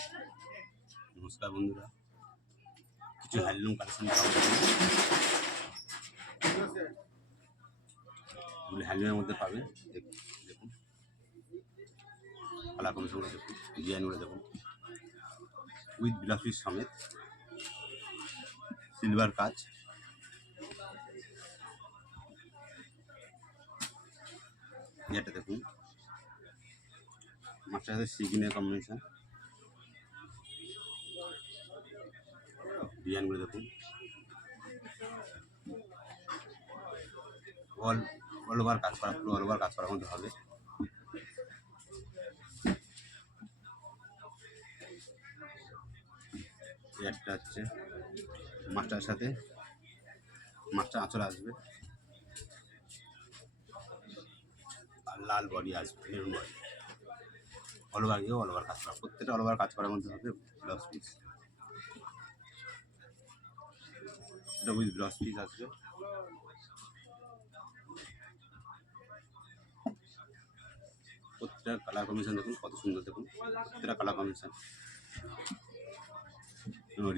নমস্কার বন্ধুরা, কিছু হ্যান্ডলুম কালেকশন পাওয়া যাবে। এগুলো হ্যান্ডলুমের মধ্যে পাবেন। দেখুন কালার কম্বিনেশনগুলো দেখুন, ডিজাইনগুলো দেখুন, উইথ ব্লাউজ পিস সমেত সিলভার কাজ। এটা দেখুন মাস্টার সাথে সিগিনের কম্বিনেশন, ডিজাইনগুলো দেখুন, অল ওভার কাজ করা, পুরো অল ওভার কাজ করার মধ্যে হবে। একটা হচ্ছে মাস্টারের সাথে মাস্টার আঁচল আসবে, আর লাল বডি আসবে, মেরুন বডি, অল ওভার গিয়ে অল ওভার কাজ করা, প্রত্যেকটা অল ওভার কাজ করার মধ্যে হবে ব্লাউজ পিস। এটা উইথ ব্লাউজ পিস আসবে। প্রত্যেকটা কালার কম্বিনেশন দেখুন কত সুন্দর, দেখুন প্রত্যেকটা কালার কম্বিনেশন।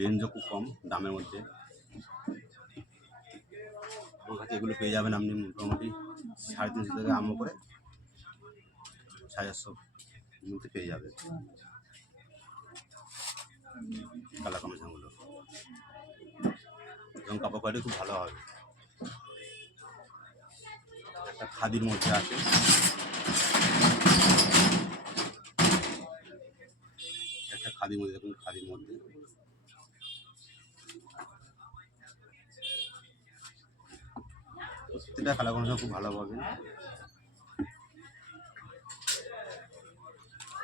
রেঞ্জও খুব কম দামের মধ্যে। আমার কাছে এগুলো পেয়ে যাবেন আপনি মোটামুটি 350 থেকে আরম্ভ করে 450 মধ্যে পেয়ে যাবেন কালার কম্বিনেশনগুলো, এবং কাপড় কোয়ালিটি খুব ভালো হবে। একটা খাদির মধ্যে আছে, একটা খাদির মধ্যে দেখুন, খাদির মধ্যে প্রত্যেকটা কালার কম্বিনেশন খুব ভালো পাবেন।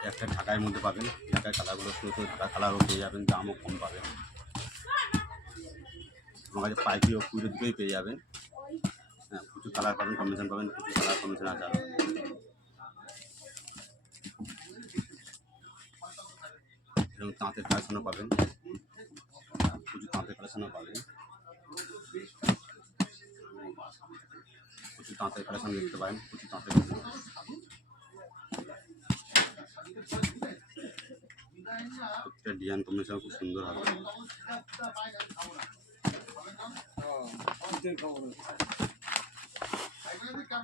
একটা ঢাকার মধ্যে পাবেন, ঢাকার কালারগুলো শুধু ঢাকা কালারও পেয়ে যাবেন, দামও কম পাবেন। আমার কাছে পাইকি ও পুজো দুটোই পেয়ে যাবেন। হ্যাঁ, প্রচুর কালার পাবেন, কম্বিনেশন পাবেন, প্রচুর কালার কম্বিনেশন আছে আরও। এবং তাঁতের কালেকশনও পাবেন, প্রচুর তাঁতের কালেকশনও পাবেন, প্রচুর তাঁতের কালেকশন দেখতে পাবেন, প্রচুর তাঁতের কালেকশন। প্রত্যেকটা ডিজাইন কম্বিনেশন খুব সুন্দর হবে।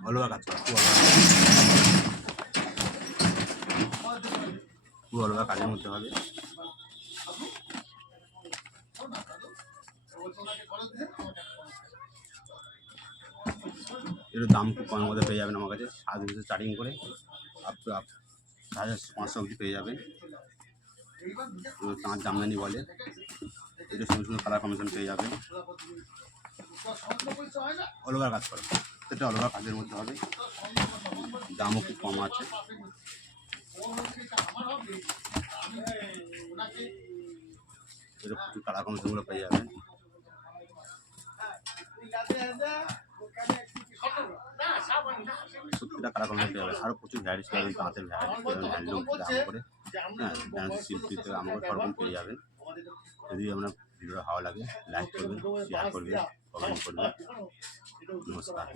অল ওভার কাজ করা, পুরো অল ওভার কাজের মধ্যে হবে। এর দাম খুব কমের মধ্যে পেয়ে যাবেন আমার কাছে, 700 স্টার্টিং করে আপ টু 1500 অবধি পেয়ে যাবেন। তাঁর জামদানি বলে, এটা সুন্দর সুন্দর কালার কম্বিনেশন পেয়ে যাবেন। অল ওভার কাজ করা, প্রত্যেকটা অল ওভার কাজের মধ্যে হবে, দামও খুব কম আছে। এটা প্রচুর কালার কম্বিনেশনগুলো পেয়ে যাবেন। প্রত্যেকটা কালার কম্বিনেশন পেয়ে যাবেন, আরও প্রচুর ভ্যারাইটিস পাবেন, তাঁতের ভ্যারাইটিস পাবেন, হ্যান্ডলুম থেকে আরম্ভ করে, হ্যাঁ বেনারসি শিল্পী থেকে আরম্ভ করে সরকম পেয়ে যাবেন। যদি আপনার ভিডিওটা ভালো লাগে লাইক করবেন, শেয়ার করবেন, কমেন্ট করবেন। নমস্কার।